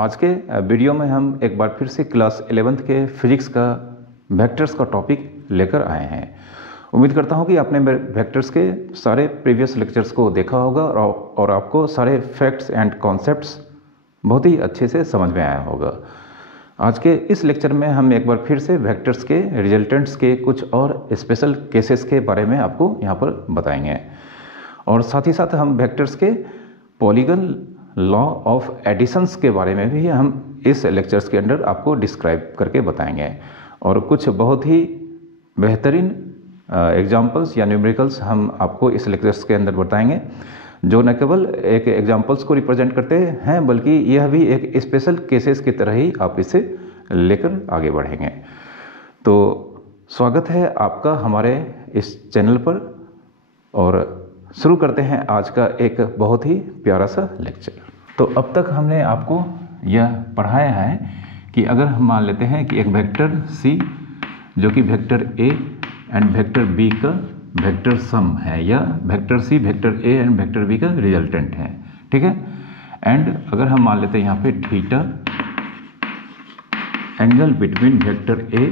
आज के वीडियो में हम एक बार फिर से क्लास 11th के फिजिक्स का वेक्टर्स का टॉपिक लेकर आए हैं। उम्मीद करता हूं कि आपने वेक्टर्स के सारे प्रीवियस लेक्चर्स को देखा होगा और आपको सारे फैक्ट्स एंड कॉन्सेप्ट्स बहुत ही अच्छे से समझ में आया होगा। आज के इस लेक्चर में हम एक बार फिर से वेक्टर्स के रिजल्टेंट्स के कुछ और स्पेशल केसेस के बारे में आपको यहाँ पर बताएंगे और साथ ही साथ हम वेक्टर्स के पॉलीगन लॉ ऑफ एडिशंस के बारे में भी हम इस लेक्चर्स के अंदर आपको डिस्क्राइब करके बताएंगे और कुछ बहुत ही बेहतरीन एग्जाम्पल्स या न्यूमेरिकल्स हम आपको इस लेक्चर्स के अंदर बताएंगे जो न केवल एक एग्जाम्पल्स को रिप्रेजेंट करते हैं बल्कि यह भी एक स्पेशल केसेस की तरह ही आप इसे लेकर आगे बढ़ेंगे। तो स्वागत है आपका हमारे इस चैनल पर और शुरू करते हैं आज का एक बहुत ही प्यारा सा लेक्चर। तो अब तक हमने आपको यह पढ़ाया है कि अगर हम मान लेते हैं कि एक वेक्टर C जो कि vector A and vector B का वेक्टर सम है या vector C vector A and vector B का रिजल्टेंट है, ठीक है। एंड अगर हम मान लेते हैं यहाँ पे theta angle between vector A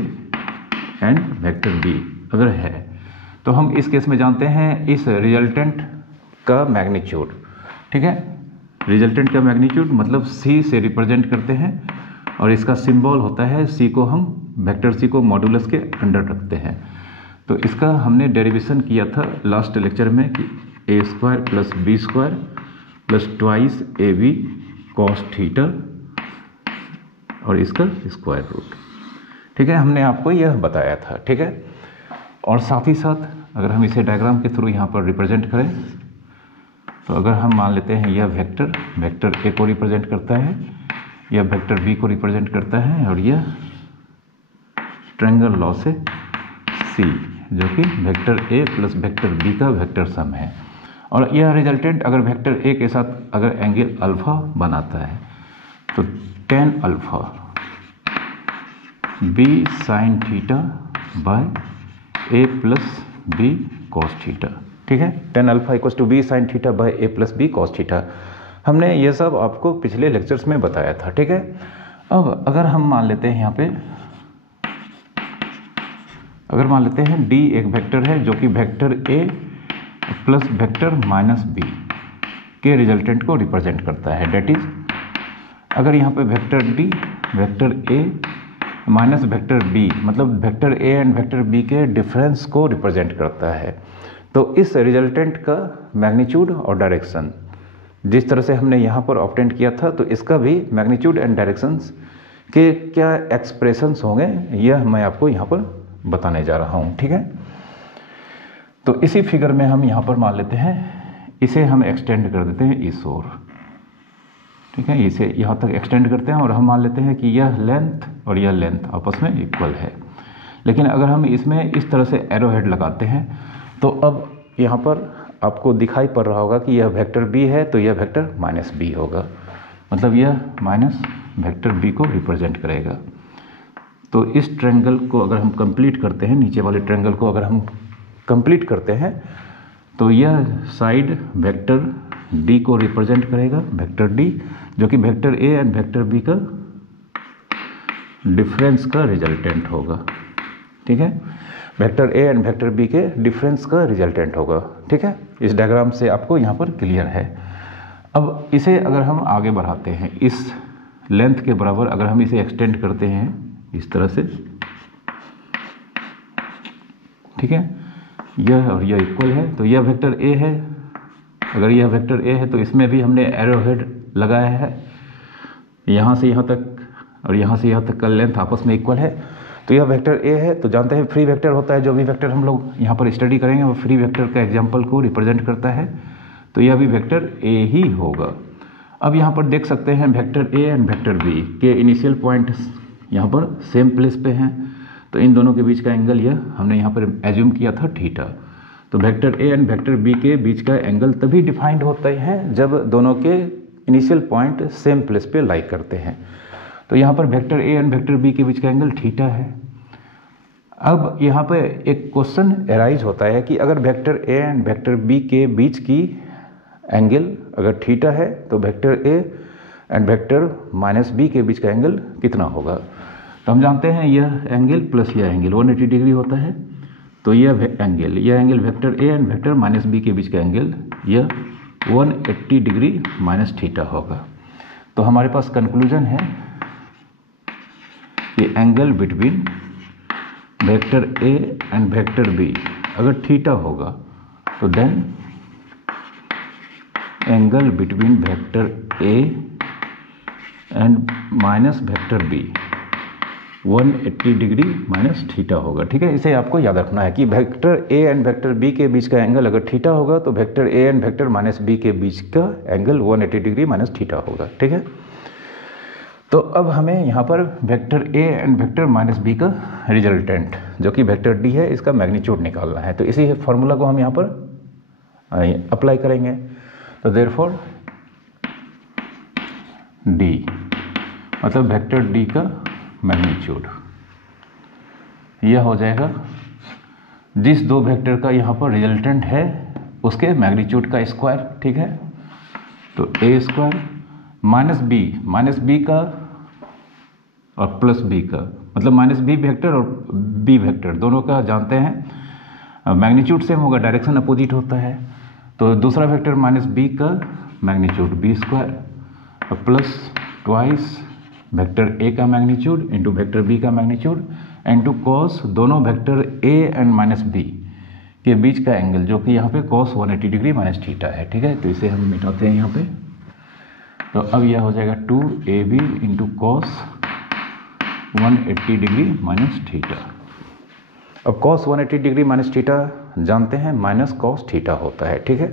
and vector B अगर है तो हम इस केस में जानते हैं इस रिजल्टेंट का मैग्नीट्यूड, ठीक है। रिजल्टेंट का मैग्नीट्यूड मतलब C से रिप्रेजेंट करते हैं और इसका सिंबल होता है C को हम वेक्टर C को मॉडुलस के अंडर रखते हैं। तो इसका हमने डेरिवेशन किया था लास्ट लेक्चर में कि a square plus B square plus twice AB cos theta और इसका स्क्वायर रूट, ठीक है। हमने आपको यह बताया था, ठीक है। और साथ ही साथ अगर हम इसे डायग्राम के थ्रू यहाँ पर रिप्रेजेंट करें तो अगर हम मान लेते हैं यह वेक्टर A को रिप्रेजेंट करता है, यह वेक्टर B को रिप्रेजेंट करता है और यह ट्रायंगल लॉ से C जो कि vector A plus vector B का वेक्टर सम है और यह रिजल्टेंट अगर वेक्टर A के साथ अगर एंगल अल्फा बनाता है तो tan alpha B sine theta by A plus B cos theta, ठीक है। tan alpha equals to B sine theta by A plus B cos theta. हमने ये सब आपको पिछले लेक्चर्स में बताया था, ठीक है। अब अगर हम मान लेते हैं यहाँ पे अगर मान लेते हैं D एक वेक्टर है जो कि vector A plus vector minus B के रिजल्टेंट को रिप्रेजेंट करता है। डेट इज अगर यहाँ पे vector D vector A minus vector B मतलब vector A and vector B के डिफरेंस को रिप्रेजेंट करता है। तो इस रिजल्टेंट का मैग्नीट्यूड और डायरेक्शन जिस तरह से हमने यहाँ पर ऑब्टेन किया था तो इसका भी मैग्नीट्यूड एंड डायरेक्शंस के क्या एक्सप्रेशंस होंगे यह मैं आपको यहाँ पर बताने जा रहा हूँ, ठीक है। तो इसी फिगर में हम यहाँ पर मान लेते हैं इसे हम एक्सटेंड कर देते हैं इस ओर, ठीक है। इसे यहाँ तक एक्सटेंड करते हैं और हम मान लेते हैं कि यह लेंथ और यह लेंथ आपस में इक्वल है। लेकिन अगर हम इसमें इस तरह से एरो हेड लगाते हैं तो अब यहाँ पर आपको दिखाई पड़ रहा होगा कि यह वेक्टर B है तो यह वेक्टर माइनस B होगा, मतलब यह माइनस वेक्टर B को रिप्रेजेंट करेगा। तो इस ट्रायंगल को अगर हम कंप्लीट करते हैं, नीचे वाले ट्रायंगल को अगर हम कंप्लीट करते हैं तो यह साइड वेक्टर D को रिप्रेजेंट करेगा, वेक्टर D जो कि vector A and vector B का डिफरेंस का रिजल्टेंट होगा, ठीक है। Vector A and vector B के डिफरेंस का रिजल्टेंट होगा, ठीक है। इस डायग्राम से आपको यहाँ पर क्लियर है। अब इसे अगर हम आगे बढ़ाते हैं इस लेंथ के बराबर अगर हम इसे एक्सटेंड करते हैं इस तरह से, ठीक है, यह और यह इक्वल है तो यह वेक्टर A है। अगर यह वेक्टर A है तो इसमें भी हमने एरो हेड लगाया है, यहाँ से यहाँ तक और यहाँ से यहाँ तक का लेंथ आपस में इक्वल है तो यह वेक्टर A है। तो जानते हैं फ्री वेक्टर होता है, जो भी वेक्टर हम लोग यहाँ पर स्टडी करेंगे वो फ्री वेक्टर का एग्जाम्पल को रिप्रेजेंट करता है, तो यह भी वेक्टर A ही होगा। अब यहाँ पर देख सकते हैं vector A and vector B के इनिशियल पॉइंट यहाँ पर सेम प्लेस पे हैं तो इन दोनों के बीच का एंगल यह हमने यहाँ पर एज्यूम किया था थीटा। तो vector A and vector B के बीच का एंगल तभी डिफाइंड होता है जब दोनों के इनिशियल पॉइंट सेम प्लेस पे लाई करते हैं। तो यहाँ पर vector A and vector B के बीच का एंगल थीटा है। अब यहाँ पे एक क्वेश्चन अराइज होता है कि अगर vector A and vector B के बीच की एंगल अगर थीटा है तो vector A and vector minus B के बीच का एंगल कितना होगा। तो हम जानते हैं यह एंगल प्लस यह एंगल 180 डिग्री होता है। तो यह angle vector A and vector minus B के बीच का एंगल यह 180 डिग्री माइनस थीटा होगा। तो हमारे पास कंक्लूजन है कि angle between vector A and vector B अगर थीटा होगा तो then angle between vector A and minus vector B 180 degree minus theta होगा। ठीक है, इसे आपको याद रखना है कि vector A and vector B के बीच का एंगल अगर थीटा होगा तो vector A and vector minus B के बीच का एंगल 180 डिग्री माइनस थीटा होगा। ठीक है, तो अब हमें यहाँ पर vector A and vector minus B का रिजल्टेंट जो कि वेक्टर डी है इसका मैग्नीट्यूड निकालना है। तो इसी फॉर्मूला को हम यहाँ पर अप्लाई करेंगे। तो देयरफॉर डी मतलब वेक्टर डी का मैग्नीट्यूड यह हो जाएगा जिस दो वेक्टर का यहाँ पर रिजल्टेंट है उसके मैग्नीट्यूड का स्क्वायर। ठीक है, तो ए स्क्वायर माइनस बी का और प्लस बी का मतलब माइनस बी वेक्टर और बी वेक्टर दोनों का जानते हैं मैग्नीट्यूड सेम होगा, डायरेक्शन अपोजिट होता है। तो दूसरा वेक्टर माइनस बी का मैग्नीट्यूड बी स्क्वायर और प्लस ट्वाइस वेक्टर ए का मैग्नीट्यूड इंटू वेक्टर बी का मैग्नीट्यूड इंटू कॉस दोनों vector A and minus B के बीच का एंगल जो कि यहाँ पे कॉस 180 डिग्री माइनस थीटा है। ठीक है, तो इसे हम मिटाते हैं यहाँ पे। तो अब यह हो जाएगा 2ab into cos 180 degree minus theta. अब कॉस 180 डिग्री माइनस थीटा जानते हैं माइनस कॉस थीटा होता है। ठीक है,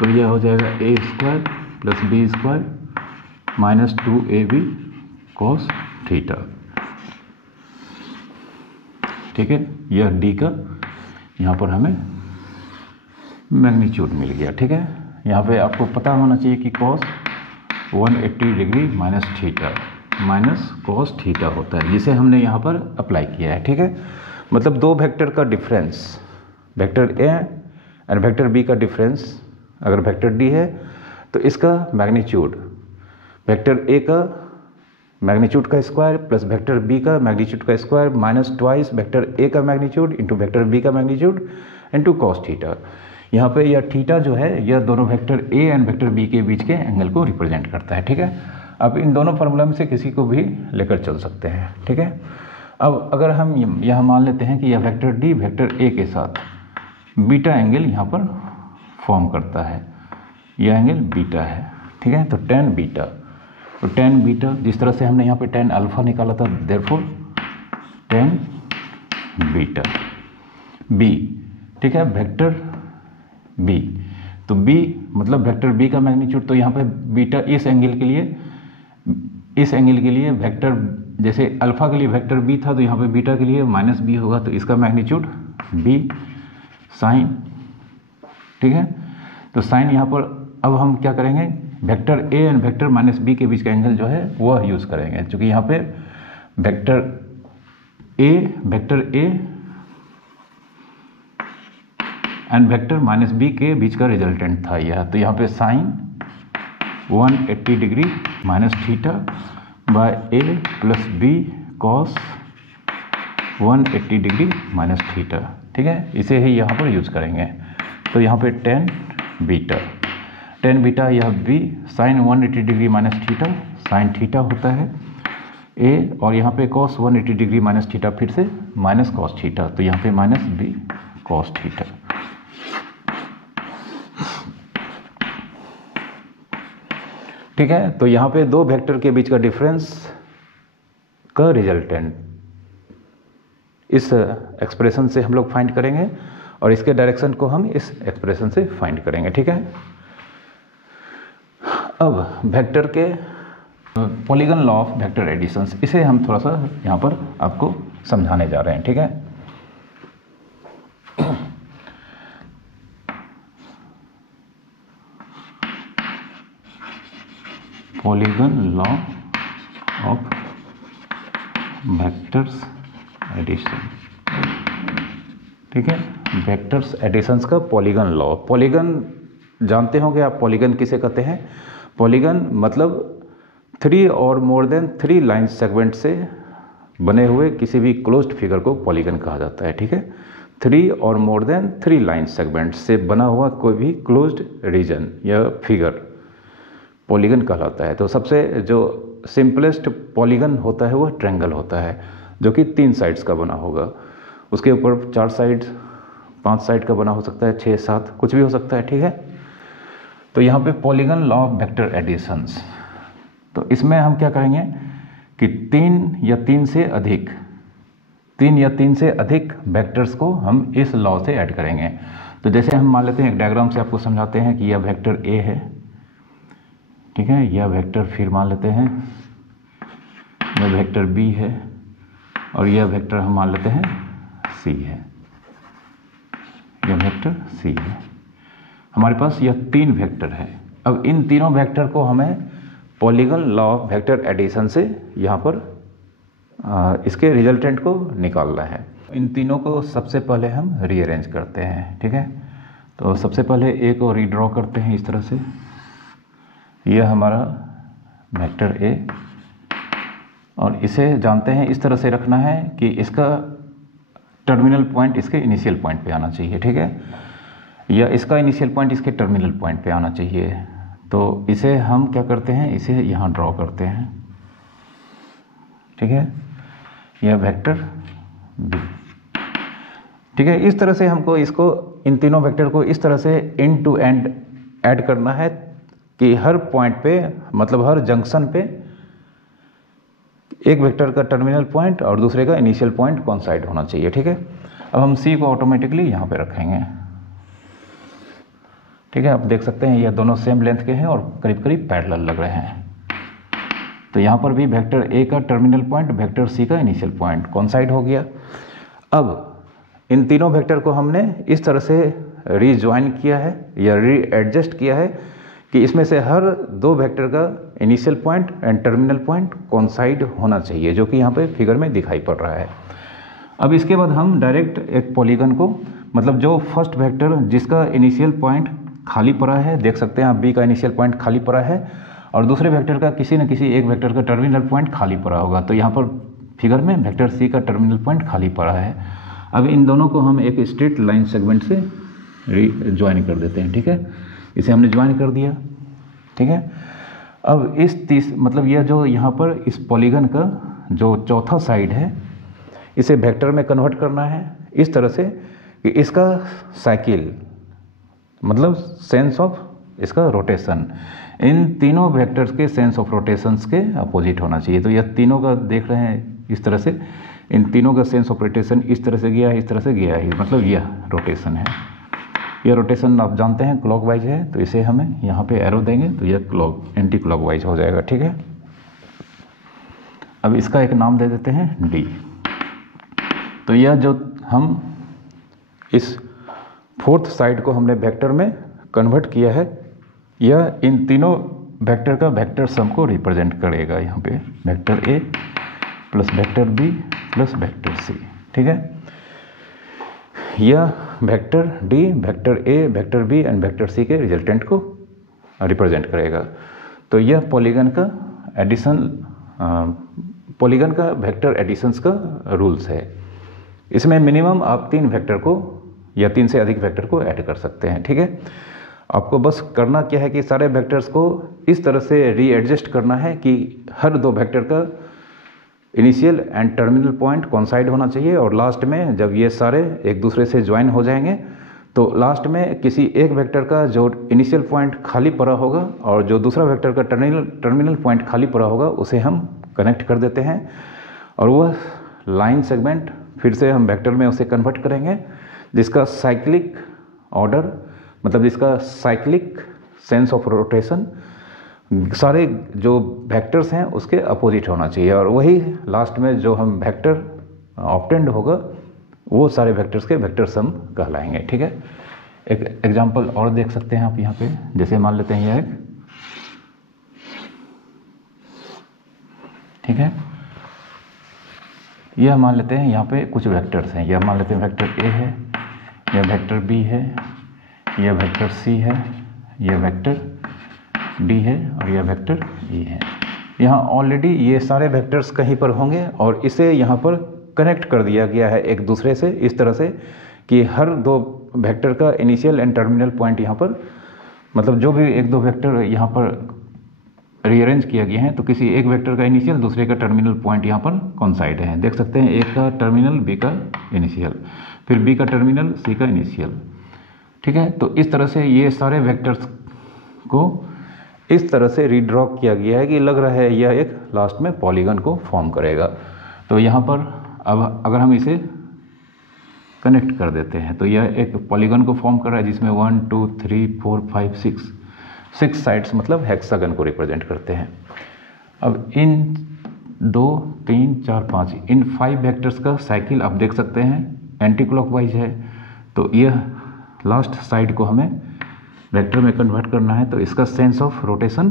तो यह हो जाएगा A square plus B square minus 2ab cos theta. ठीक है, यह डी का यहाँ पर हमें मैग्नीट्यूड मिल गया। ठीक है, यहाँ पे आपको पता होना चाहिए कि cos 180 degree minus theta minus cos theta होता है जिसे हमने यहाँ पर अप्लाई किया है। ठीक है, मतलब दो वेक्टर का difference vector A and vector B का डिफरेंस अगर वेक्टर डी है तो इसका मैग्नीट्यूड वेक्टर ए का मैग्नीट्यूड का स्क्वायर प्लस वेक्टर बी का मैग्नीट्यूड का square minus twice vector A का मैग्नीट्यूड इंटू वेक्टर बी का मैग्नीट्यूड इंटू कॉस थीटा। यहाँ पे यह थीटा जो है यह दोनों vector A and vector B के बीच के एंगल को रिप्रेजेंट करता है। ठीक है, अब इन दोनों फार्मूला में से किसी को भी लेकर चल सकते हैं। ठीक है, अब अगर हम यह मान लेते हैं कि यह वेक्टर डी वेक्टर ए के साथ बीटा एंगल यहाँ पर फॉर्म करता है, यह एंगल बीटा है। ठीक है, तो टेन बीटा, तो टेन बीटा जिस तरह से हमने यहाँ पे टेन अल्फा निकाला था देयरफॉर टेन बीटा बी। ठीक है, वेक्टर बी, तो बी मतलब वेक्टर बी का मैग्नीट्यूड, तो यहाँ पे बीटा इस एंगल के लिए वेक्टर जैसे अल्फा के लिए वेक्टर बी था तो यहाँ पे बीटा के लिए माइनस बी होगा, तो इसका मैग्नीट्यूड बी साइन। ठीक है, तो साइन यहाँ पर अब हम क्या करेंगे vector A and vector minus B के बीच का एंगल जो है वह यूज़ करेंगे, क्योंकि यहाँ पे vector A and vector minus B के बीच का रिजल्टेंट था यह। तो यहाँ पे sine 180 degree minus theta by A plus B cos 180 degree minus theta. ठीक है, इसे ही यहाँ पर यूज़ करेंगे। तो यहाँ पे टेन बीटा यह B sine 180 degree minus theta sine theta होता है ए, और यहाँ पे कॉस 180 डिग्री माइनस थीटा फिर से माइनस कॉस थीटा, तो यहाँ पे माइनस बी कॉस थीटा। ठीक है, तो यहाँ पे दो वेक्टर के बीच का डिफरेंस का रिजल्टेंट इस एक्सप्रेशन से हम लोग फाइंड करेंगे और इसके डायरेक्शन को हम इस एक्सप्रेशन से फाइंड करेंगे। ठीक है, अब वेक्टर के polygon law of vector additions इसे हम थोड़ा सा यहाँ पर आपको समझाने जा रहे हैं। ठीक है, polygon law of vectors addition. ठीक है, वेक्टर्स एडिशंस का पॉलीगन लॉ, पॉलीगन जानते होंगे आप पॉलीगन किसे कहते हैं। पॉलीगन मतलब 3 और मोर देन 3 लाइन सेगमेंट से बने हुए किसी भी क्लोज्ड फिगर को पॉलीगन कहा जाता है। ठीक है, 3 और मोर देन 3 लाइन सेगमेंट से बना हुआ कोई भी क्लोज्ड रीजन या फिगर पॉलीगन कहलाता है। तो सबसे जो सिंपलेस्ट पॉलीगन होता है वो ट्रायंगल होता है, जो कि 3 साइड्स का बना होगा। उसके ऊपर 4 साइड 5 साइड का बना हो सकता है, 6 7 कुछ भी हो सकता है। ठीक है, तो यहाँ पे polygon law of vector additions, तो इसमें हम क्या करेंगे कि 3 या 3 से अधिक वेक्टर्स को हम इस लॉ से ऐड करेंगे। तो जैसे हम मान लेते हैं, एक डायग्राम से आपको समझाते हैं कि यह वेक्टर ए है। ठीक है, यह वेक्टर फिर मान लेते हैं यह वेक्टर बी है, और यह वेक्टर हम मान लेते हैं सी है। यह वेक्टर सी है, हमारे पास यह 3 वेक्टर है। अब इन तीनों वेक्टर को हमें polygon law of vector addition से यहाँ पर इसके रिजल्टेंट को निकालना है। इन तीनों को सबसे पहले हम रीअरेंज करते हैं। ठीक है, तो सबसे पहले ए को रीड्रॉ करते हैं इस तरह से। यह हमारा वेक्टर ए, और इसे जानते हैं इस तरह से रखना है कि इसका टर्मिनल पॉइंट इसके इनिशियल पॉइंट पे आना चाहिए। ठीक है, या इसका इनिशियल पॉइंट इसके टर्मिनल पॉइंट पे आना चाहिए। तो इसे हम क्या करते हैं, इसे यहाँ ड्रॉ करते हैं। ठीक है, यह वेक्टर बी। ठीक है, इस तरह से हमको इसको इन तीनों वेक्टर को इस तरह से एंड टू एंड ऐड करना है कि हर पॉइंट पे, मतलब हर जंक्शन पे एक वेक्टर का टर्मिनल पॉइंट और दूसरे का इनिशियल पॉइंट कोइंसाइड होना चाहिए। ठीक है, अब हम सी को ऑटोमेटिकली यहाँ पे रखेंगे। ठीक है, आप देख सकते हैं यह दोनों सेम लेंथ के हैं और करीब करीब पैरेलल लग रहे हैं। तो यहाँ पर भी वेक्टर ए का टर्मिनल पॉइंट वेक्टर सी का इनिशियल पॉइंट कोइंसाइड हो गया। अब इन तीनों वेक्टर को हमने इस तरह से रीजॉइन किया है या रीएडजस्ट किया है कि इसमें से हर 2 वेक्टर का initial point and terminal point coincide होना चाहिए, जो कि यहाँ पे फिगर में दिखाई पड़ रहा है। अब इसके बाद हम डायरेक्ट एक पॉलीगन को, मतलब जो फर्स्ट वेक्टर जिसका इनिशियल पॉइंट खाली पड़ा है, देख सकते हैं आप बी का इनिशियल पॉइंट खाली पड़ा है, और दूसरे वेक्टर का किसी न किसी एक वेक्टर का टर्मिनल पॉइंट खाली पड़ा होगा। तो यहाँ पर फिगर में वेक्टर सी का टर्मिनल पॉइंट खाली पड़ा है। अब इन दोनों को हम एक स्ट्रेट लाइन सेगमेंट से ज्वाइन कर देते हैं। ठीक है, इसे हमने ज्वाइन कर दिया। ठीक है, अब मतलब यह जो यहाँ पर इस पॉलीगन का जो चौथा साइड है, इसे वेक्टर में कन्वर्ट करना है इस तरह से कि इसका साइकिल, मतलब सेंस ऑफ इसका रोटेशन, इन तीनों वेक्टर्स के सेंस ऑफ रोटेशंस के अपोजिट होना चाहिए। तो यह तीनों का देख रहे हैं इस तरह से, इन तीनों का सेंस ऑफ रोटेशन इस तरह से गया है, इस तरह से गया है, मतलब यह रोटेशन है। यह रोटेशन आप जानते हैं क्लॉकवाइज है, तो इसे हमें यहाँ पे एरो देंगे तो यह एंटी क्लॉकवाइज हो जाएगा। ठीक है, अब इसका एक नाम दे देते हैं डी। तो यह जो हम इस 4th साइड को हमने वेक्टर में कन्वर्ट किया है, यह इन तीनों वेक्टर का वेक्टर सम को रिप्रेजेंट करेगा। यहाँ पे vector A plus vector B plus vector C. ठीक है, यह vector D vector A vector B and vector C के रिजल्टेंट को रिप्रेजेंट करेगा। तो यह पॉलीगन का एडिशन, पॉलीगन का वेक्टर एडिशंस का रूल्स है। इसमें मिनिमम आप 3 वेक्टर को या 3 से अधिक वेक्टर को ऐड कर सकते हैं। ठीक है, आपको बस करना क्या है कि सारे वेक्टर्स को इस तरह से रीएडजस्ट करना है कि हर 2 वेक्टर का initial and terminal point coincide होना चाहिए, और लास्ट में जब ये सारे एक दूसरे से ज्वाइन हो जाएंगे तो लास्ट में किसी एक वेक्टर का जो इनिशियल पॉइंट खाली पड़ा होगा और जो दूसरा वेक्टर का टर्मिनल पॉइंट खाली पड़ा होगा उसे हम कनेक्ट कर देते हैं, और वह लाइन सेगमेंट फिर से हम वेक्टर में उसे कन्वर्ट करेंगे, जिसका साइक्लिक ऑर्डर, मतलब इसका साइक्लिक सेंस ऑफ रोटेशन सारे जो वेक्टर्स हैं उसके अपोजिट होना चाहिए, और वही लास्ट में जो हम वेक्टर ऑब्टेंड होगा वो सारे वेक्टर्स के वेक्टर सम कहलाएंगे। ठीक है, एक एग्जांपल और देख सकते हैं आप यहाँ पे, जैसे मान लेते हैं यह एक, ठीक है, यह मान लेते हैं यहाँ पे कुछ वेक्टर्स हैं, यह मान लेते हैं वेक्टर ए है, यह वेक्टर बी है, यह वेक्टर सी है, ये वेक्टर डी है और यह वेक्टर ई है। यहाँ ऑलरेडी ये सारे वेक्टर्स कहीं पर होंगे और इसे यहाँ पर कनेक्ट कर दिया गया है एक दूसरे से इस तरह से कि हर दो वेक्टर का इनिशियल एंड टर्मिनल पॉइंट यहाँ पर, मतलब जो भी एक दो वेक्टर यहाँ पर रीअरेंज किया गया है तो किसी एक वेक्टर का इनिशियल दूसरे का टर्मिनल पॉइंट यहाँ पर कोइंसाइड है। देख सकते हैं, एक का टर्मिनल बी का इनिशियल, फिर बी का टर्मिनल सी का इनिशियल। ठीक है, तो इस तरह से ये सारे वेक्टर्स को इस तरह से रीड्रॉ किया गया है कि लग रहा है यह एक लास्ट में पॉलीगन को फॉर्म करेगा। तो यहाँ पर अब अगर हम इसे कनेक्ट कर देते हैं तो यह एक पॉलीगन को फॉर्म कर रहा है जिसमें 1 2 3 4 5 6 साइड्स मतलब हेक्सागन को रिप्रेजेंट करते हैं। अब इन 2 3 4 5 इन 5 वेक्टर्स का साइकिल आप देख सकते हैं एंटी क्लॉकवाइज है, तो यह लास्ट साइड को हमें वेक्टर में कन्वर्ट करना है तो इसका सेंस ऑफ रोटेशन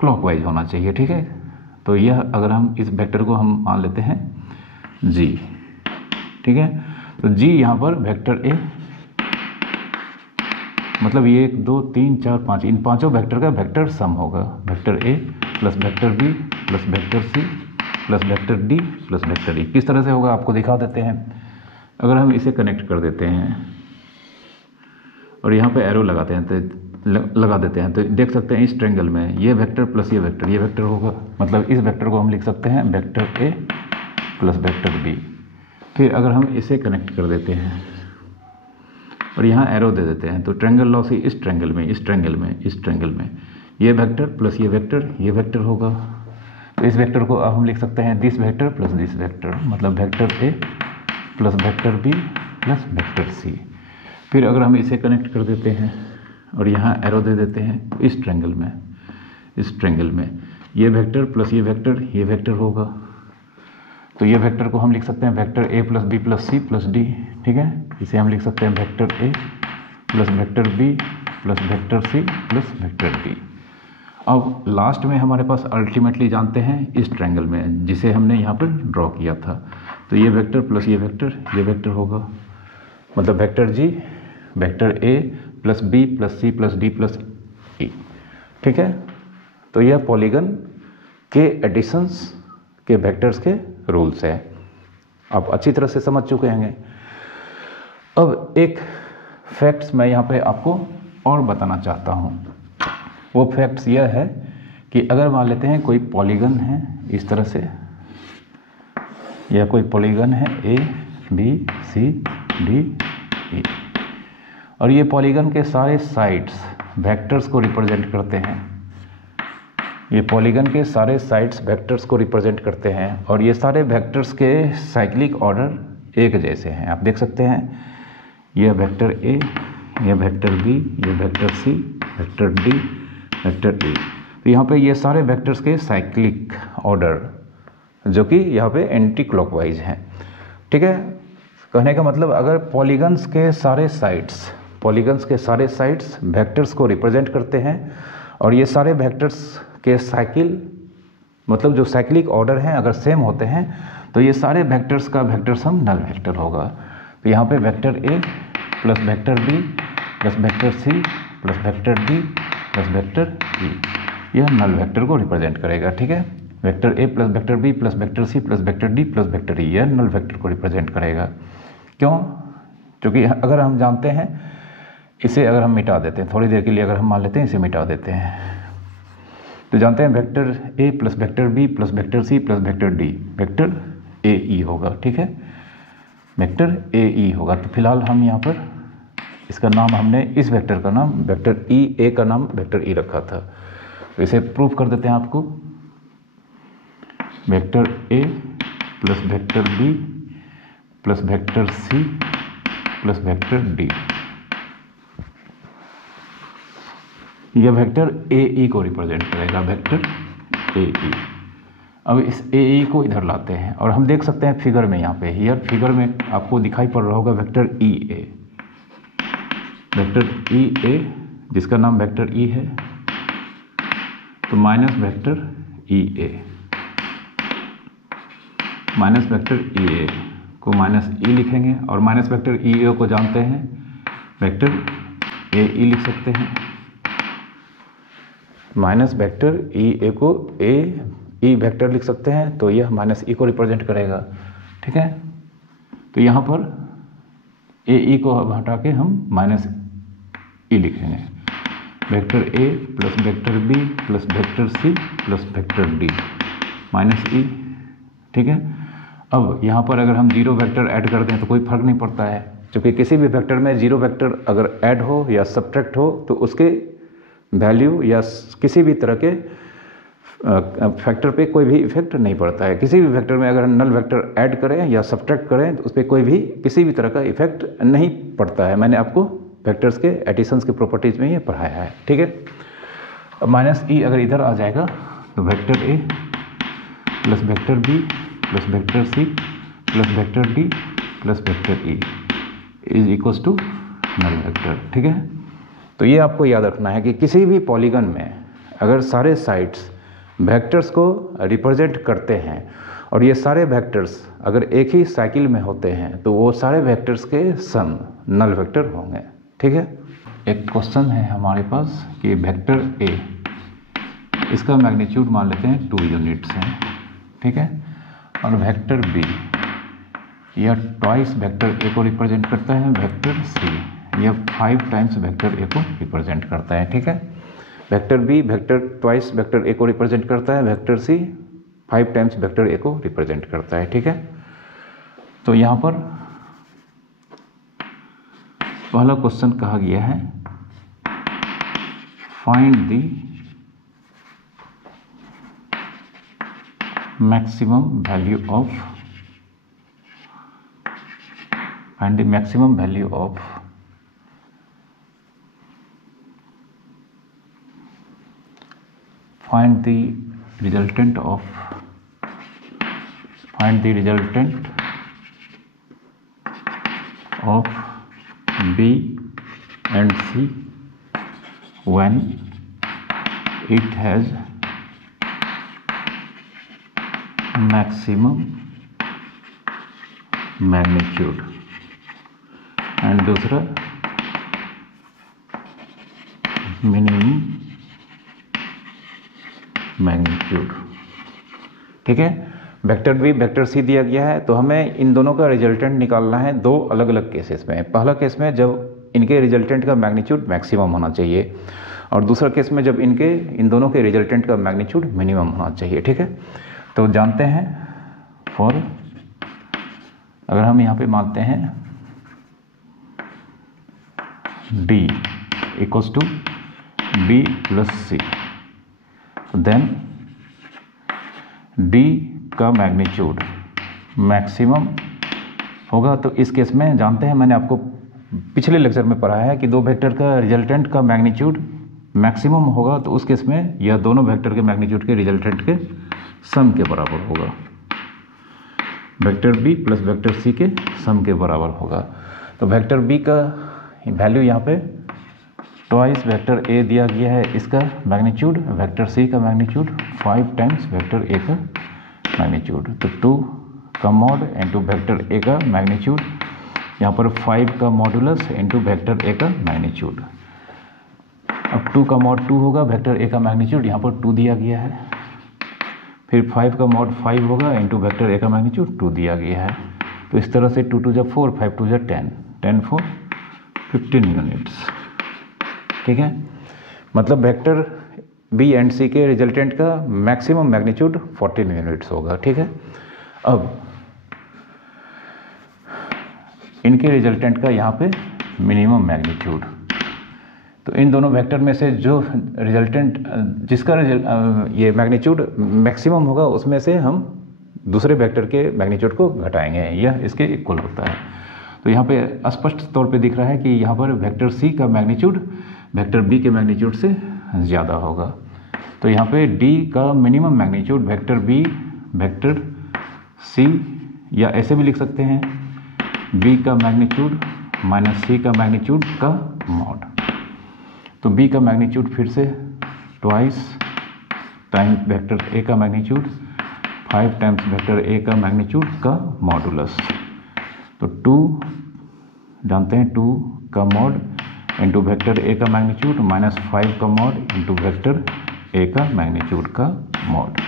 क्लॉकवाइज होना चाहिए। ठीक है, तो यह अगर हम इस वेक्टर को हम मान लेते हैं जी। ठीक है, तो जी यहाँ पर वेक्टर ए, मतलब ये 1 2 3 4 5 इन पांचों वेक्टर का वेक्टर सम होगा। Vector A plus vector B plus vector C plus vector D plus vector E. किस तरह से होगा आपको दिखा देते हैं। अगर हम इसे कनेक्ट कर देते हैं और यहाँ पे एरो लगाते हैं तो लगा देते हैं तो देख सकते हैं इस ट्रायंगल में ये वेक्टर प्लस ये वेक्टर होगा। मतलब इस वेक्टर को हम लिख सकते हैं vector A plus vector B. फिर अगर हम इसे कनेक्ट कर देते हैं और यहाँ एरो दे देते हैं तो ट्रायंगल लॉ से इस ट्रायंगल में ये वेक्टर प्लस ये वेक्टर होगा। तो इस वेक्टर को अब हम लिख सकते हैं this vector plus this vector, मतलब vector A plus vector B plus vector C. फिर अगर हम इसे कनेक्ट कर देते हैं और यहाँ एरो दे देते हैं इस ट्रायंगल में ये वेक्टर प्लस ये वेक्टर होगा। तो ये वेक्टर को हम लिख सकते हैं vector A plus B plus C plus D. ठीक है, इसे हम लिख सकते हैं vector A plus vector B plus vector C plus vector D. अब लास्ट में हमारे पास अल्टीमेटली जानते हैं इस ट्रायंगल में जिसे हमने यहाँ पर ड्रॉ किया था, तो ये वेक्टर प्लस ये वेक्टर होगा। मतलब vector G vector A plus B plus C plus D plus E. ठीक है, तो यह पॉलीगन के एडिशंस के वेक्टर्स के रूल्स है, आप अच्छी तरह से समझ चुके होंगे। अब एक फैक्ट्स मैं यहाँ पे आपको और बताना चाहता हूँ। वो फैक्ट्स यह है कि अगर मान लेते हैं कोई पॉलीगन है इस तरह से, या कोई पॉलीगन है A B C D E और ये पॉलीगन के सारे साइड्स वेक्टर्स को रिप्रेजेंट करते हैं। ये पॉलीगन के सारे साइड्स वेक्टर्स को रिप्रेजेंट करते हैं और ये सारे वेक्टर्स के साइक्लिक ऑर्डर एक जैसे हैं। आप देख सकते हैं यह वेक्टर ए, यह वेक्टर बी, यह vector C, vector D, vector E. तो यहाँ पे ये सारे वेक्टर्स के साइक्लिक ऑर्डर जो कि यहाँ पे एंटी क्लॉकवाइज हैं। ठीक है, कहने का मतलब अगर पॉलीगन्स के सारे साइड्स वेक्टर्स को रिप्रेजेंट करते हैं और ये सारे वेक्टर्स के साइकिल मतलब जो साइक्लिक ऑर्डर हैं अगर सेम होते हैं तो ये सारे वेक्टर्स का वेक्टर सम नल वेक्टर होगा। तो यहाँ पे vector A plus vector B plus vector C plus vector D plus vector E यह नल वेक्टर को रिप्रेजेंट करेगा। ठीक है, vector A plus vector B plus vector C plus vector D plus vector E यह null vector को represent करेगा। क्यों? क्योंकि अगर हम जानते हैं इसे अगर हम मिटा देते हैं थोड़ी देर के लिए, अगर हम मान लेते हैं इसे मिटा देते हैं तो जानते हैं vector A plus vector B plus vector C plus vector D vector A E होगा। ठीक है, वेक्टर ए ई होगा। तो फिलहाल हम यहाँ पर इसका नाम हमने इस वेक्टर का नाम वेक्टर ई, ए का नाम वेक्टर ई रखा था। तो इसे प्रूव कर देते हैं आपको। Vector A plus vector B plus vector C plus vector D, यह वेक्टर ए ई को रिप्रेजेंट करेगा, वेक्टर ए ई। अब इस ए ई को इधर लाते हैं और हम देख सकते हैं फिगर में, यहाँ पे हियर फिगर में आपको दिखाई पड़ रहा होगा वेक्टर ई ए, वेक्टर ई ए जिसका नाम वेक्टर ई है, तो माइनस वेक्टर ई ए, माइनस वेक्टर ई ए को माइनस ई लिखेंगे और माइनस वेक्टर ई ए को जानते हैं वेक्टर ए ई लिख सकते हैं। माइनस वेक्टर ई ए को ए ई वेक्टर लिख सकते हैं, तो यह माइनस ई को रिप्रेजेंट करेगा। ठीक है, तो यहाँ पर ए ई को अब हटा के हम माइनस ई लिखेंगे। Vector A plus vector B plus vector C plus vector D minus E. ठीक है, अब यहाँ पर अगर हम जीरो वेक्टर ऐड कर दें तो कोई फर्क नहीं पड़ता है, क्योंकि किसी भी वेक्टर में जीरो वेक्टर अगर ऐड हो या सब्ट्रैक्ट हो तो उसके वैल्यू या किसी भी तरह के फैक्टर पे कोई भी इफेक्ट नहीं पड़ता है। किसी भी वेक्टर में अगर हम नल वेक्टर ऐड करें या सब्ट्रैक्ट करें तो उस पर कोई भी किसी भी तरह का इफेक्ट नहीं पड़ता है। मैंने आपको वेक्टर्स के एडिशंस के प्रॉपर्टीज में ये पढ़ाया है। ठीक है, अब माइनस ई अगर इधर आ जाएगा तो vector A plus vector B plus vector C plus vector D plus vector E is equals to null vector. ठीक है, तो ये आपको याद रखना है कि किसी भी पॉलीगन में अगर सारे साइड्स वेक्टर्स को रिप्रेजेंट करते हैं और ये सारे वेक्टर्स अगर एक ही साइकिल में होते हैं तो वो सारे वेक्टर्स के सम नल वेक्टर होंगे। ठीक है, एक क्वेश्चन है हमारे पास कि वेक्टर ए, इसका मैग्नीट्यूड मान लेते हैं 2 यूनिट्स हैं। ठीक है, और वेक्टर बी यह ट्वाइस वेक्टर ए को रिप्रेजेंट करता है, वेक्टर सी यह 5 टाइम्स वेक्टर ए को रिप्रेजेंट करता है। ठीक है, vector B vector twice vector A को रिप्रेजेंट करता है, vector C 5 times vector A को रिप्रेजेंट करता है। ठीक है, तो यहाँ पर पहला क्वेश्चन कहा गया है find the maximum value of find the maximum value of find the resultant of B and C when it has maximum magnitude and दूसरा मिनिमम मैग्नीट्यूड। ठीक है, वेक्टर बी वेक्टर सी दिया गया है, तो हमें इन दोनों का रिजल्टेंट निकालना है दो अलग अलग केसेस में। पहला केस में जब इनके रिजल्टेंट का मैग्नीट्यूड मैक्सिमम होना चाहिए और दूसरा केस में जब इन दोनों के रिजल्टेंट का मैग्नीट्यूड मिनिमम होना चाहिए। ठीक है, तो जानते हैं फॉर अगर हम यहाँ पे मानते हैं D equals to B plus C, then D का मैग्नीट्यूड मैक्सिमम होगा। तो इस केस में जानते हैं, मैंने आपको पिछले लेक्चर में पढ़ाया है कि दो वेक्टर का रिजल्टेंट का मैग्नीट्यूड मैक्सिमम होगा, तो उस केस में यह दोनों वेक्टर के मैग्नीट्यूड के रिजल्टेंट के सम के बराबर होगा। Vector B plus vector C के सम के बराबर होगा। तो वेक्टर बी का वैल्यू यहाँ पे ट्वाइस वेक्टर ए दिया गया है, इसका मैग्नीट्यूड, वेक्टर सी का मैग्नीट्यूड 5 टाइम्स वेक्टर ए का मैग्नीट्यूड। तो 2 का मॉड इंटू वेक्टर ए का मैग्नीट्यूड, यहाँ पर 5 का मॉडुलस इंटू वेक्टर ए का मैग्नीट्यूड। अब 2 का मॉड 2 होगा, वेक्टर ए का मैग्नीट्यूड यहाँ पर 2 दिया गया है, फिर 5 का मॉड 5 होगा इंटू वेक्टर ए का मैग्नीट्यूड 2 दिया गया है। तो इस तरह से 2 2 जा 4, 5 2 जा 10, 10 4 15 यूनिट्स। ठीक है, मतलब वेक्टर बी एंड सी के रिजल्टेंट का मैक्सिमम मैग्नीट्यूड 14 यूनिट्स होगा। ठीक है, अब इनके रिजल्टेंट का यहाँ पे मिनिमम मैग्नीट्यूड, तो इन दोनों वेक्टर में से जो रिजल्टेंट जिसका ये मैग्नीट्यूड मैक्सिमम होगा उसमें से हम दूसरे वेक्टर के मैग्नीट्यूड को घटाएंगे, यह इसके इक्वल होता है। तो यहाँ पे स्पष्ट तौर पे दिख रहा है कि यहाँ पर वेक्टर सी का मैग्नीट्यूड वेक्टर बी के मैग्नीट्यूड से ज़्यादा होगा। तो यहाँ पे डी का minimum magnitude vector B vector C, या ऐसे भी लिख सकते हैं बी का मैग्नीट्यूड माइनस सी का मैग्नीट्यूड का मॉड। तो बी का मैग्नीट्यूड फिर से ट्वाइस टाइम्स वेक्टर ए का मैग्नीट्यूड 5 टाइम्स वेक्टर ए का मैग्नीट्यूड का मॉडुलस। तो 2 जानते हैं 2 का मॉड इंटू वेक्टर ए का मैग्नीट्यूड माइनस 5 का मॉड इंटू वेक्टर ए का मैग्नीट्यूड का मॉड।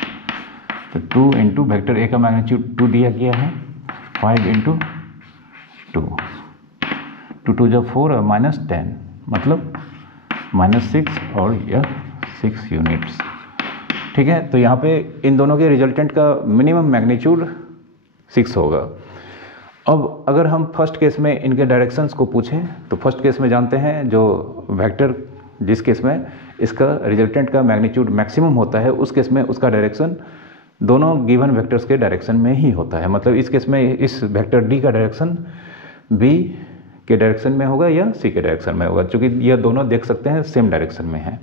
तो 2 इंटू वैक्टर ए का मैग्नीट्यूड 2 दिया गया है, 5 इंटू 2, 2 2 जब 4 और -10 मतलब -6 और यह 6 यूनिट्स। ठीक है, तो यहाँ पे इन दोनों के रिजल्टेंट का मिनिमम मैग्नीट्यूड 6 होगा। अब अगर हम फर्स्ट केस में इनके डायरेक्शंस को पूछें तो फर्स्ट केस में जानते हैं जो वेक्टर जिस केस में इसका रिजल्टेंट का मैग्नीट्यूड मैक्सिमम होता है उस केस में उसका डायरेक्शन दोनों गिवन वेक्टर्स के डायरेक्शन में ही होता है। मतलब इस केस में इस वेक्टर डी का डायरेक्शन बी के डायरेक्शन में होगा या सी के डायरेक्शन में होगा, क्योंकि यह दोनों देख सकते हैं सेम डायरेक्शन में है।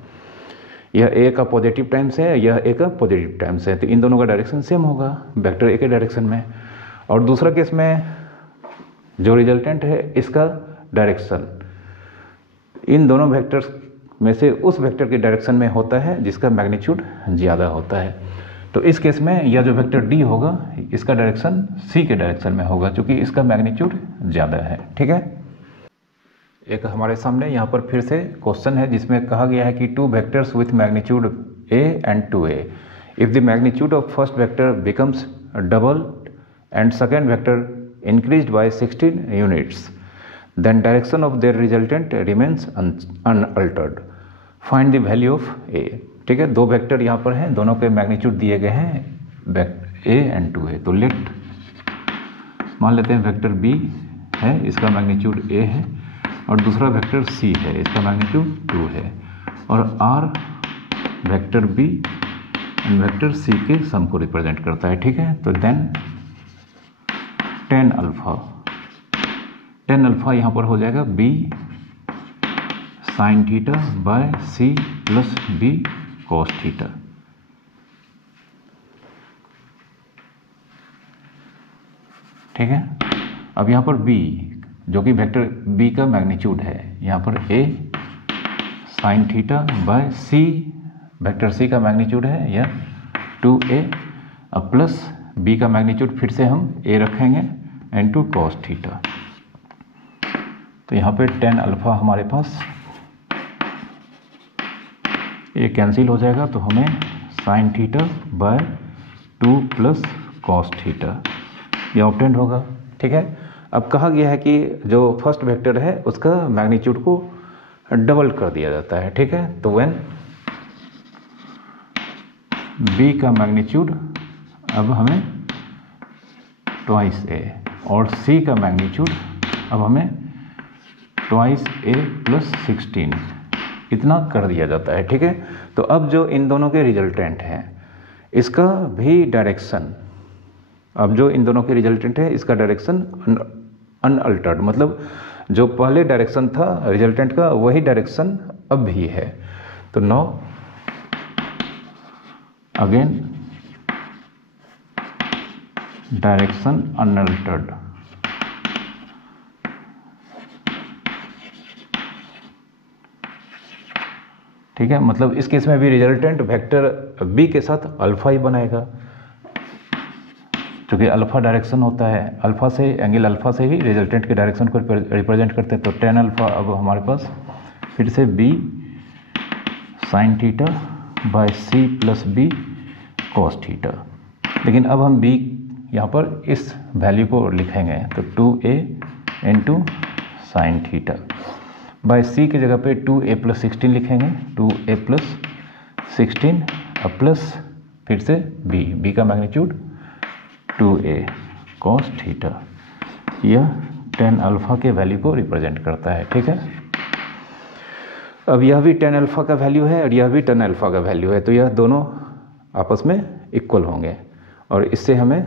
यह ए का पॉजिटिव टाइम्स है, यह ए का पॉजिटिव टाइम्स है, तो इन दोनों का डायरेक्शन सेम होगा वेक्टर ए के डायरेक्शन में। और दूसरा केस में जो रिजल्टेंट है इसका डायरेक्शन इन दोनों वेक्टर्स में से उस वेक्टर के डायरेक्शन में होता है जिसका मैग्नीट्यूड ज़्यादा होता है। तो इस केस में यह जो वेक्टर डी होगा इसका डायरेक्शन सी के डायरेक्शन में होगा क्योंकि इसका मैग्नीट्यूड ज़्यादा है। ठीक है, एक हमारे सामने यहाँ पर फिर से क्वेश्चन है जिसमें कहा गया है कि 2 vectors with magnitude a and 2a, if the magnitude of first vector becomes double and second vector increased by 16 units, then direction of their resultant remains unaltered. Find the value of a. ठीक है, 2 vector यहाँ पर हैं, दोनों के magnitude दिए गए हैं a and 2a। तो लेट मान लेते हैं वेक्टर b है, इसका मैग्नीट्यूड a है और दूसरा वेक्टर c है, इसका मैग्नीट्यूड 2 है और r vector b and vector c के सम को रिप्रेजेंट करता है। ठीक है, तो देन tan अल्फा यहाँ पर हो जाएगा b sine theta bye c plus b cos theta. ठीक है, अब यहाँ पर b जो कि वेक्टर b का मैग्नीट्यूड है, यहाँ पर a sign theta bye c vector c का मैग्नीट्यूड है या 2a, अब प्लस b का मैग्नीट्यूड फिर से हम a रखेंगे इनटू कॉस थीटा। तो यहाँ पे tan अल्फा हमारे पास ये कैंसिल हो जाएगा तो हमें sign theta bye 2 plus cos theta ये ऑब्टेंड होगा। ठीक है, अब कहा गया है कि जो फर्स्ट वेक्टर है उसका मैग्नीट्यूड को डबल कर दिया जाता है। ठीक है, तो व्हेन b का मैग्नीट्यूड अब हमें ट्वाइस a और c का मैग्नीट्यूड अब हमें ट्वाइस a प्लस 16 इतना कर दिया जाता है। ठीक है, तो अब जो इन दोनों के रिजल्टेंट हैं इसका भी डायरेक्शन, अब जो इन दोनों के रिजल्टेंट है इसका डायरेक्शन अनअल्टर्ड, मतलब जो पहले डायरेक्शन था रिजल्टेंट का वही डायरेक्शन अब भी है। तो नो अगेन डायरेक्शन अनअल्टर्ड। ठीक है, मतलब इस केस में भी रिजल्टेंट वेक्टर b के साथ अल्फा ही बनाएगा क्योंकि अल्फा डायरेक्शन होता है, अल्फा से एंगल अल्फा से ही रिजल्टेंट के डायरेक्शन को रिप्रेजेंट करते हैं। तो tan अल्फा अब हमारे पास फिर से b sine theta bye c plus b cos theta, लेकिन अब हम b यहाँ पर इस वैल्यू को लिखेंगे तो 2a into sine theta bye c की जगह पे 2a प्लस 16 लिखेंगे, 2a प्लस 16 अब प्लस फिर से b का मैग्नीट्यूड 2a कॉस थीटा, यह tan अल्फा के वैल्यू को रिप्रेजेंट करता है। ठीक है, अब यह भी tan अल्फा का वैल्यू है और यह भी tan अल्फा का वैल्यू है, तो यह दोनों आपस में इक्वल होंगे और इससे हमें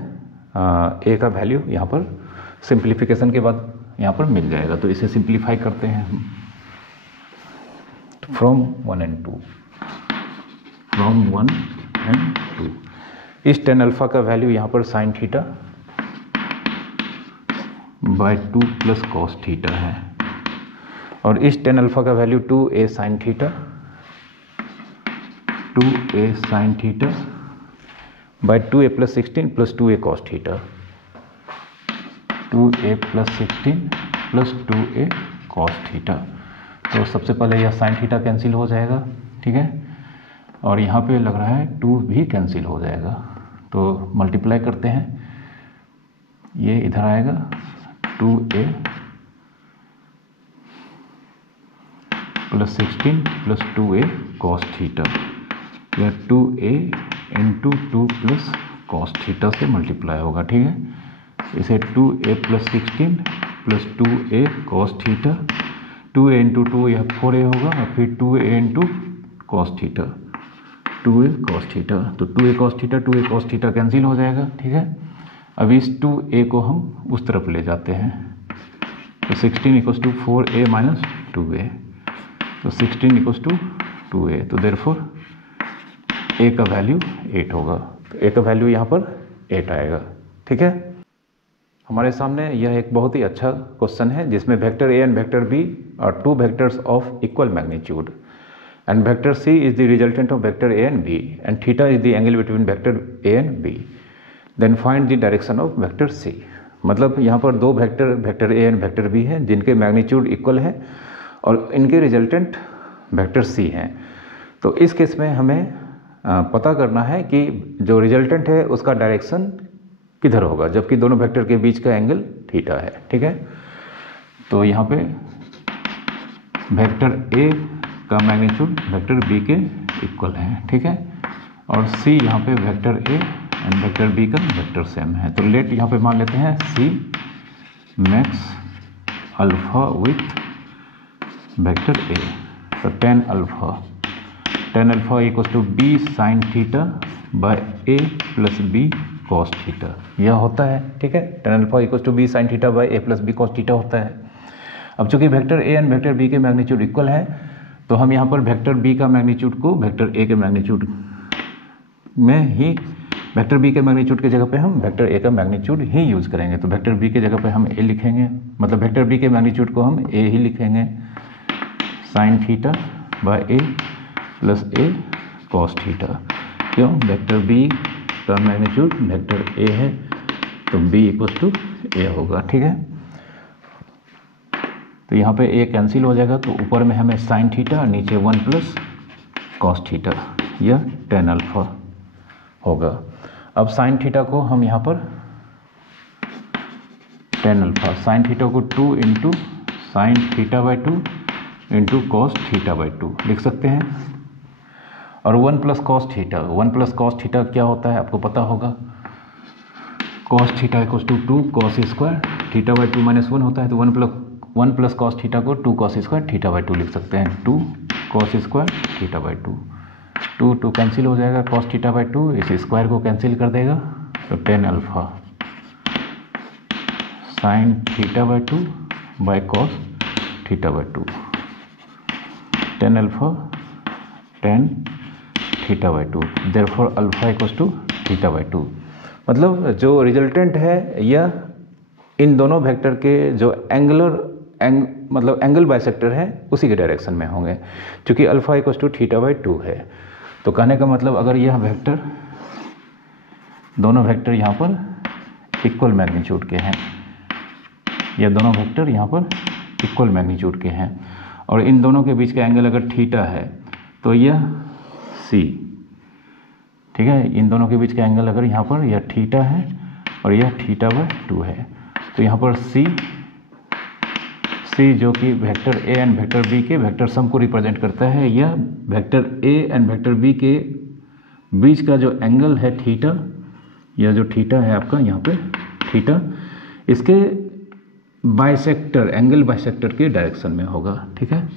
a का वैल्यू यहाँ पर सिंप्लीफिकेशन के बाद यहाँ पर मिल जाएगा। तो इसे सिंप्लीफाई करते हैं हम फ्रॉम 1 and 2, फ्रॉम 1 and 2। इस tan अल्फा का वैल्यू यहाँ पर sign theta bye 2 plus cos theta है और इस tan अल्फा का value 2a sine theta, 2a sign theta bye 2a plus 16 plus 2a cos theta, 2a plus 16 plus 2a cos theta. तो सबसे पहले यह साइन थीटा कैंसिल हो जाएगा। ठीक है, और यहाँ पे लग रहा है 2 भी कैंसिल हो जाएगा, तो मल्टीप्लाई करते हैं, ये इधर आएगा 2a plus 16 plus 2a cos theta, या 2a into 2 plus cos theta से मल्टीप्लाई होगा, ठीक है। इसे 2a plus 16 plus 2a cos theta, 2a into 2 यह 4a होगा, और फिर 2a into cos theta, 2a cos theta, तो 2a कॉस थीटा कैंसिल हो जाएगा, ठीक है। अब इस 2a को हम उस तरफ ले जाते हैं, तो 16 equals to 4a minus 2a, तो 16 इक्वल्स टू 2a, तो देयरफॉर a का वैल्यू 8 होगा, तो a का वैल्यू यहाँ पर 8 आएगा, ठीक है। हमारे सामने यह एक बहुत ही अच्छा क्वेश्चन है जिसमें vector a and vector b are 2 vectors of equal magnitude and vector c is the resultant of vector a and b and theta is the angle between vector a and b, then find the direction of vector c। मतलब यहाँ पर दो vector a and vector b हैं जिनके magnitude equal है और इनके resultant vector c हैं। तो इस केस में हमें पता करना है कि जो रिजल्टेंट है उसका डायरेक्शन किधर होगा, जबकि दोनों वेक्टर के बीच का एंगल थीटा है, ठीक है। तो यहाँ पे वेक्टर a का मैग्नीट्यूड वेक्टर b के इक्वल है, ठीक है, और c यहाँ पे vector a and vector b का वेक्टर सेम है। तो लेट यहाँ पे मान लेते हैं c makes alpha with vector a, तो tan alpha equals to b sine theta by a plus b cos theta, यह होता है, ठीक है। tan alpha equals to b sine theta by a plus b cos theta होता है। अब चूंकि vector a and vector b के मैग्नीट्यूड इक्वल है, तो हम यहाँ पर वेक्टर b का मैग्नीट्यूड को वेक्टर a के मैग्नीट्यूड में ही, वेक्टर b के मैग्नीट्यूड की जगह पे हम वेक्टर a का मैग्नीट्यूड ही यूज़ करेंगे। तो वेक्टर b की जगह पे हम a लिखेंगे, मतलब वेक्टर b के मैग्नीट्यूड को हम a ही लिखेंगे, sign theta by a plus a cos theta. क्यों? वेक्टर b का मैग्नीट्यूड वेक्टर a है, तो b इक्वल्स टू a होगा, ठीक है। तो यहाँ पे a कैंसिल हो जाएगा, तो ऊपर में हमें साइन थीटा और नीचे 1 प्लस कॉस थीटा, यह tan अल्फा होगा। अब साइन थीटा को हम यहाँ पर tan अल्फा, साइन थीटा को 2 into sine theta by 2 into cos theta by 2 लिख सकते हैं, और 1 प्लस कॉस थीटा क्या होता है आपको पता होगा, cos theta equals to 2 cos square theta by 2 minus 1 होता है, तो 1 प्लस कॉस थीटा को 2 कॉस स्क्वायर थीटा बाई 2 लिख सकते हैं, 2 cos square theta by 2, 2 cancel हो जाएगा, कॉस थीटा बाई 2 इस स्क्वायर को कैंसिल कर देगा, तो tan alpha sine theta by 2 by cos theta by 2, tan alpha tan theta by 2, therefore alpha equals to theta by 2। मतलब जो रिजल्टेंट है यह इन दोनों वेक्टर के जो मतलब एंगल बाइसेक्टर है उसी के डायरेक्शन में होंगे, क्योंकि alpha equals to theta by 2 है। तो कहने का मतलब अगर यह वेक्टर, दोनों वेक्टर यहाँ पर इक्वल मैग्नीट्यूड के हैं, यह दोनों वेक्टर यहाँ पर इक्वल मैग्नीट्यूड के हैं, और इन दोनों के बीच का एंगल अगर थीटा है तो यह c, ठीक है, इन दोनों के बीच का एंगल अगर यहाँ पर यह थीटा है और यह थीटा बाई 2 है, तो यहाँ पर c जो कि vector a and vector b के वेक्टर सम को रिप्रेजेंट करता है, यह vector a and vector b के बीच का जो एंगल है थीटा, यह जो थीटा है आपका यहाँ पे थीटा, इसके बाइसेक्टर, एंगल बाइसेक्टर के डायरेक्शन में होगा, ठीक है।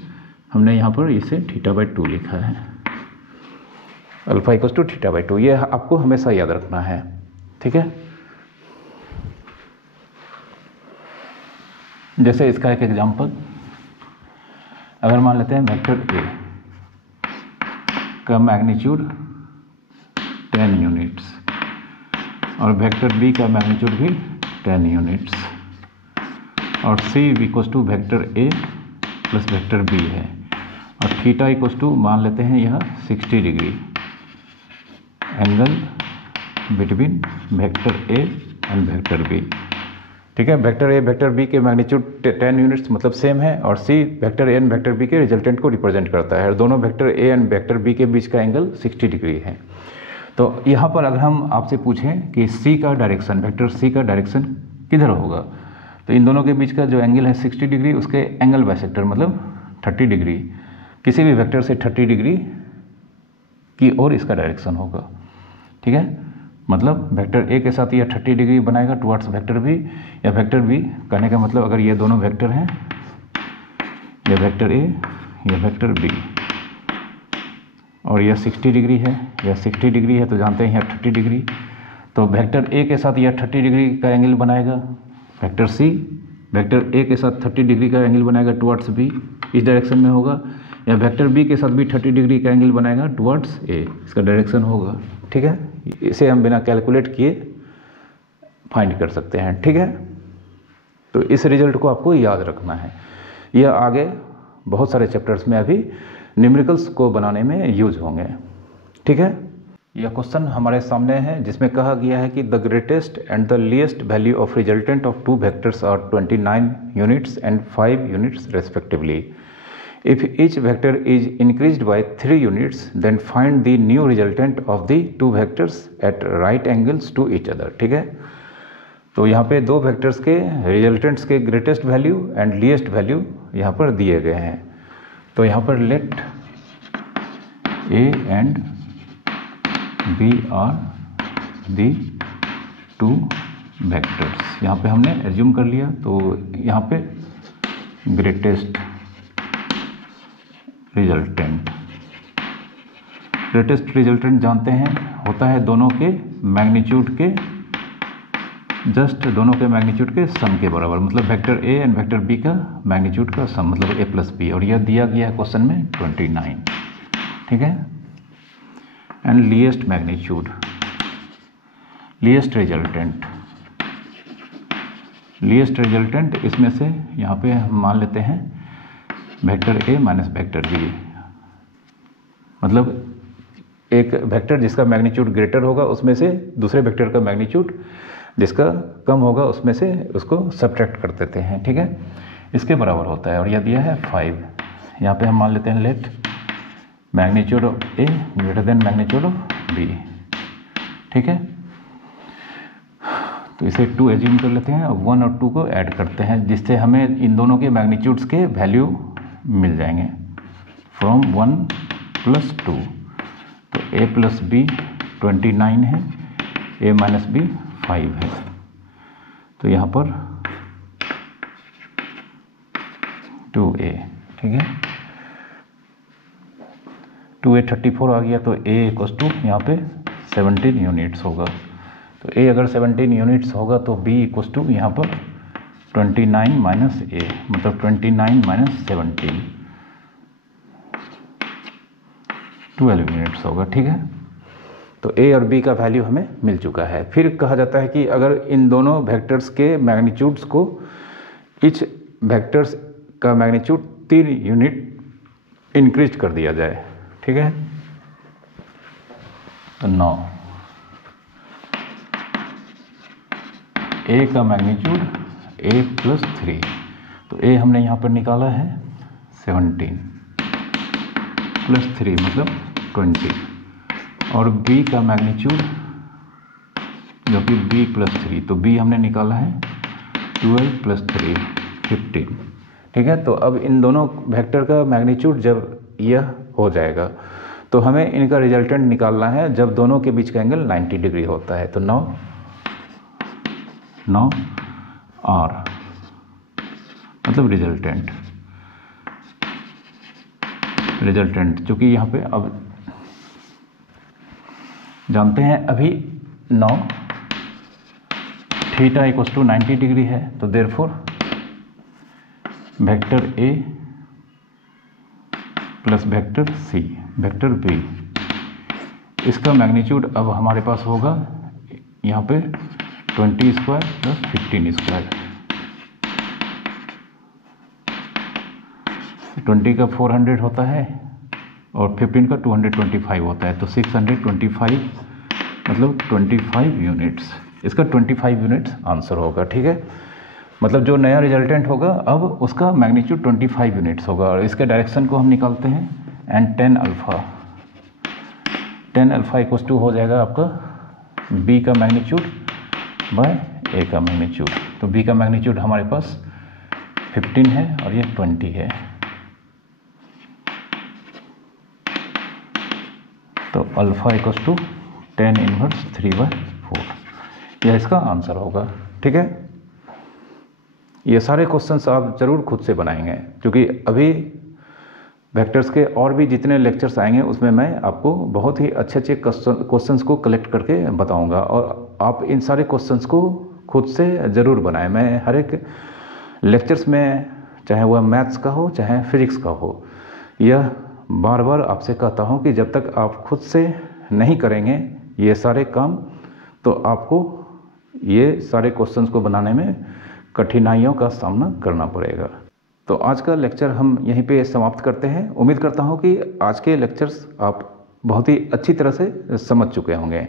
हमने यहाँ पर इसे थीटा बाई 2 लिखा है, alpha equals to theta by 2, ये आपको हमेशा याद रखना है, ठीक है। जैसे इसका एक एग्जांपल, अगर मान लेते हैं वेक्टर a का मैग्नीट्यूड 10 यूनिट्स और वेक्टर b का मैग्नीट्यूड भी 10 यूनिट्स, और c equals to vector a plus vector b है, और थीटा इक्वल्स टू मान लेते हैं यह 60 degree angle between vector a and vector b, ठीक है। वेक्टर ए वेक्टर बी के मैग्नीट्यूड 10 यूनिट्स मतलब सेम है, और C vector A and vector B के रिजल्टेंट को रिप्रेजेंट करता है, और दोनों vector A and vector B के बीच का एंगल 60 डिग्री है। तो यहाँ पर अगर हम आपसे पूछें कि सी का डायरेक्शन, वेक्टर सी का डायरेक्शन किधर होगा, तो इन दोनों के बीच का जो एंगल है 60 डिग्री, उसके एंगल बाइसेक्टर मतलब 30 डिग्री, किसी भी वेक्टर से 30 डिग्री की ओर इसका डायरेक्शन होगा। ठीक है, मतलब वेक्टर ए के साथ यह 30 डिग्री बनाएगा टुवर्ड्स वेक्टर बी, या वेक्टर बी कहने का मतलब अगर ये दोनों वेक्टर हैं, ये वेक्टर ए या वेक्टर बी, और यह 60 डिग्री है, यह 60 डिग्री है, तो जानते हैं यह 30 डिग्री, तो वेक्टर ए के साथ यह 30 डिग्री का एंगल बनाएगा, वेक्टर सी वेक्टर ए के साथ 30 डिग्री का एंगल बनाएगा टुवर्ड्स बी, इस डायरेक्शन में होगा, या वेक्टर बी के साथ भी 30 डिग्री का एंगल बनाएगा टुवर्ड्स ए, इसका डायरेक्शन होगा। ठीक है, इसे हम बिना कैलकुलेट किए फाइंड कर सकते हैं। ठीक है, तो इस रिजल्ट को आपको याद रखना है, यह आगे बहुत सारे चैप्टर्स में अभी न्यूमेरिकल्स को बनाने में यूज होंगे। ठीक है, यह क्वेश्चन हमारे सामने है जिसमें कहा गया है कि the greatest and the least value of resultant of two vectors are 29 units and 5 units respectively. If each vector is increased by 3 units then find the new resultant of the two vectors at right angles to each other. ठीक है, तो यहाँ पे दो vectors के resultants के greatest value and least value यहाँ पर दिए गए हैं। तो यहाँ पर let A and B are the two vectors, यहाँ पे हमने एज्यूम कर लिया, तो यहाँ पे ग्रेटेस्ट रिजल्टेंट जानते हैं होता है दोनों के मैग्नीट्यूड के जस्ट दोनों के मैग्नीट्यूड के सम के बराबर, मतलब vector A and vector B का मैग्नीट्यूड का सम, मतलब ए प्लस बी, और यह दिया गया है क्वेश्चन में 29। ठीक है, and least magnitude, least resultant इसमें से यहाँ पे हम मान लेते हैं vector A minus vector B, मतलब एक वेक्टर जिसका मैग्नीट्यूड ग्रेटर होगा उसमें से दूसरे वेक्टर का मैग्नीट्यूड जिसका कम होगा उसमें से उसको सब्ट्रैक्ट कर देते हैं। ठीक है, इसके बराबर होता है, और यह दिया है 5। यहाँ पे हम मान लेते हैं let magnitude of A greater than magnitude of B. ठीक है, तो इसे 2 एज्यूम कर लेते हैं और 1 और 2 को ऐड करते हैं, जिससे हमें इन दोनों के मैग्नीट्यूड्स के वैल्यू मिल जाएंगे फ्रॉम 1 + 2। तो ए प्लस बी 29 है, ए माइनस बी 5 है, तो यहाँ पर 2a। ठीक है, 2a 34 आ गया, तो a इक्वल्स टू यहाँ पे 17 यूनिट्स होगा। तो a अगर 17 यूनिट्स होगा तो b इक्वल्स टू यहाँ पर 29 माइनस a, मतलब 29 माइनस 17, 12 यूनिट्स होगा। ठीक है, तो a और b का वैल्यू हमें मिल चुका है। फिर कहा जाता है कि अगर इन दोनों वेक्टर्स के मैग्नीट्यूड्स को इच वेक्टर्स का मैग्नीट्यूड 3 यूनिट इंक्रीज कर दिया जाए। ठीक है, तो 9 a का मैग्नीट्यूड a + 3, तो a हमने यहाँ पर निकाला है 17 + 3 मतलब 20, और b का मैग्नीट्यूड जो कि b + 3, तो b हमने निकाला है 12 + 3 15। ठीक है, तो अब इन दोनों वेक्टर का मैग्नीट्यूड जब यह हो जाएगा तो हमें इनका रिजल्टेंट निकालना है जब दोनों के बीच का एंगल 90 डिग्री होता है। तो 9 r मतलब रिजल्टेंट जो कि यहाँ पे अब जानते हैं अभी 9 थीटा इक्वल्स टू 90 डिग्री है, तो therefore vector A plus vector C vector B, इसका मैग्नीट्यूड अब हमारे पास होगा यहाँ पे 20² + 15²। 20 का 400 होता है और 15 का 225 होता है, तो 625 मतलब 25 यूनिट्स, इसका 25 यूनिट्स आंसर होगा। ठीक है, मतलब जो नया रिजल्टेंट होगा अब उसका मैग्नीट्यूड 25 यूनिट्स होगा। और इसके डायरेक्शन को हम निकालते हैं, and tan alpha equals to हो जाएगा आपका बी का मैग्नीट्यूड बाय ए का मैग्नीट्यूड। तो बी का मैग्नीट्यूड हमारे पास 15 है और ये 20 है। तो अल्फ़ा इक्वल्स टू 10 इनवर्स 3/4, यह इसका आंसर होगा। ठीक है, ये सारे क्वेश्चंस आप ज़रूर खुद से बनाएंगे, क्योंकि अभी वेक्टर्स के और भी जितने लेक्चर्स आएंगे उसमें मैं आपको बहुत ही अच्छे अच्छे क्वेश्चंस को कलेक्ट करके बताऊंगा, और आप इन सारे क्वेश्चंस को खुद से ज़रूर बनाएं। मैं हर एक लेक्चर्स में, चाहे वह मैथ्स का हो चाहे फिजिक्स का हो, यह बार बार आपसे कहता हूं कि जब तक आप खुद से नहीं करेंगे ये सारे काम, तो आपको ये सारे क्वेश्चंस को बनाने में कठिनाइयों का सामना करना पड़ेगा। तो आज का लेक्चर हम यहीं पे समाप्त करते हैं। उम्मीद करता हूं कि आज के लेक्चर्स आप बहुत ही अच्छी तरह से समझ चुके होंगे।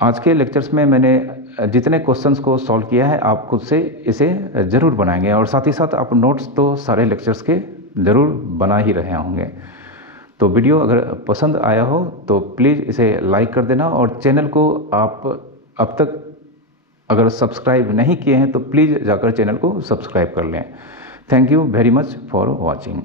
आज के लेक्चर्स में मैंने जितने क्वेश्चंस को सॉल्व किया है, आप खुद से इसे ज़रूर बनाएंगे, और साथ ही साथ आप नोट्स तो सारे लेक्चर्स के ज़रूर बना ही रहे होंगे। तो वीडियो अगर पसंद आया हो तो प्लीज़ इसे लाइक कर देना, और चैनल को आप अब तक अगर सब्सक्राइब नहीं किए हैं तो प्लीज़ जाकर चैनल को सब्सक्राइब कर लें। Thank you very much for watching.